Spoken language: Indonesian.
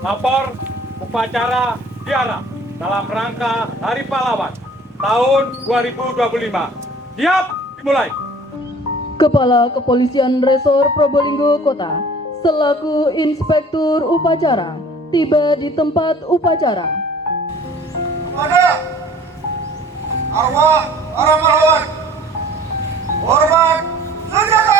lapor upacara ziarah dalam rangka Hari Pahlawan tahun 2025. Siap, dimulai. Kepala Kepolisian Resor Probolinggo Kota selaku Inspektur Upacara tiba di tempat upacara. Kepada arwah para pahlawan, hormat senjata.